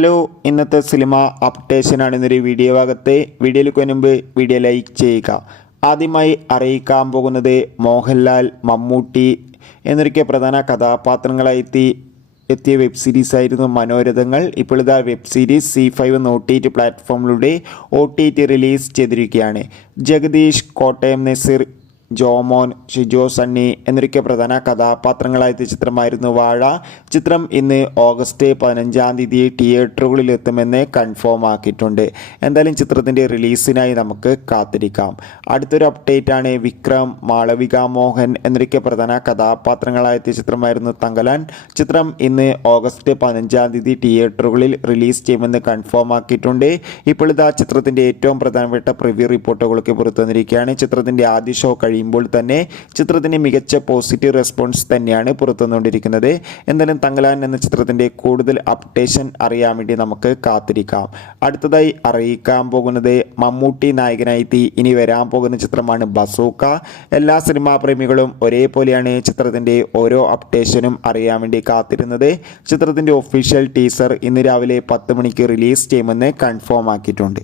Hello, ഇന്നത്തെ cinema അപ്ഡേഷനാണ് ഇന്നൊരു video ഭാഗത്തെ. വീഡിയോയിലേക്ക് മുൻപ് വീഡിയോ ലൈക്ക് ചെയ്യുക. ആദ്യമായി അറിയിക്കാൻ പോകുന്നത് മോഹൻലാൽ, മമ്മൂട്ടി എന്നൊക്കെ പ്രധാന കഥാപാത്രങ്ങളായി എത്തിയ വെബ് സീരീസ് ആയിരുന്നു മനോരഥങ്ങൾ. ഇപ്പോൾ ഇതാ വെബ് സീരീസ് C5 എന്ന OTT പ്ലാറ്റ്ഫോമിലൂടെ OTT റിലീസ് ചെയ്തിരിക്കുകയാണ്. ജഗദീഷ്, കോട്ടയം നസീർ, ജോമോൻ, ഷിജോ സണ്ണി എന്നൊക്കെ പ്രധാന കഥാപാത്രങ്ങളായ ചിത്രമായിരുന്നു വാഴ. ചിത്രം ഇന്ന് ഓഗസ്റ്റ് 15 തിയേറ്ററുകളിൽ എത്തുമെന്ന് കൺഫേം ആക്കിയിട്ടുണ്ട്. എന്തായാലും ചിത്രത്തിൻ്റെ റിലീസിനായി നമുക്ക് കാത്തിരിക്കാം. അടുത്തൊരു അപ്ഡേറ്റ് ആണ് വിക്രം, മാളവിക മോഹൻ എന്നൊക്കെ പ്രധാന കഥാപാത്രങ്ങളായ ചിത്രമായിരുന്നു തങ്കലാൻ. ചിത്രം ഇന്ന് ഓഗസ്റ്റ് 15 തിയേറ്ററുകളിൽ റിലീസ് ചെയ്യുമെന്ന് കൺഫേം ആക്കിയിട്ടുണ്ട്. ഇപ്പോൾ ഇതാ ചിത്രത്തിൻ്റെ ഏറ്റവും പ്രധാനപ്പെട്ട പ്രിവ്യൂ റിപ്പോർട്ടുകളൊക്കെ പുറത്തു വന്നിരിക്കുകയാണ്. ചിത്രത്തിൻ്റെ ആദ്യ ഷോ കഴിയുമ്പോൾ തന്നെ ചിത്രത്തിന് മികച്ച പോസിറ്റീവ് റെസ്പോൺസ് തന്നെയാണ് പുറത്തുവന്നുകൊണ്ടിരിക്കുന്നത്. എന്തായാലും തങ്കലാൻ എന്ന ചിത്രത്തിൻ്റെ കൂടുതൽ അപ്ഡേഷൻ അറിയാൻ വേണ്ടി നമുക്ക് കാത്തിരിക്കാം. അടുത്തതായി അറിയിക്കാൻ പോകുന്നത് മമ്മൂട്ടി നായകനായി ഇനി വരാൻ പോകുന്ന ചിത്രമാണ് ബസൂക്ക. എല്ലാ സിനിമാ പ്രേമികളും ഒരേപോലെയാണ് ചിത്രത്തിൻ്റെ ഓരോ അപ്ഡേഷനും അറിയാൻ വേണ്ടി കാത്തിരുന്നത്. ചിത്രത്തിൻ്റെ ഒഫീഷ്യൽ ടീസർ ഇന്ന് രാവിലെ 10 മണിക്ക് റിലീസ് ചെയ്യുമെന്ന് കൺഫേം ആക്കിയിട്ടുണ്ട്.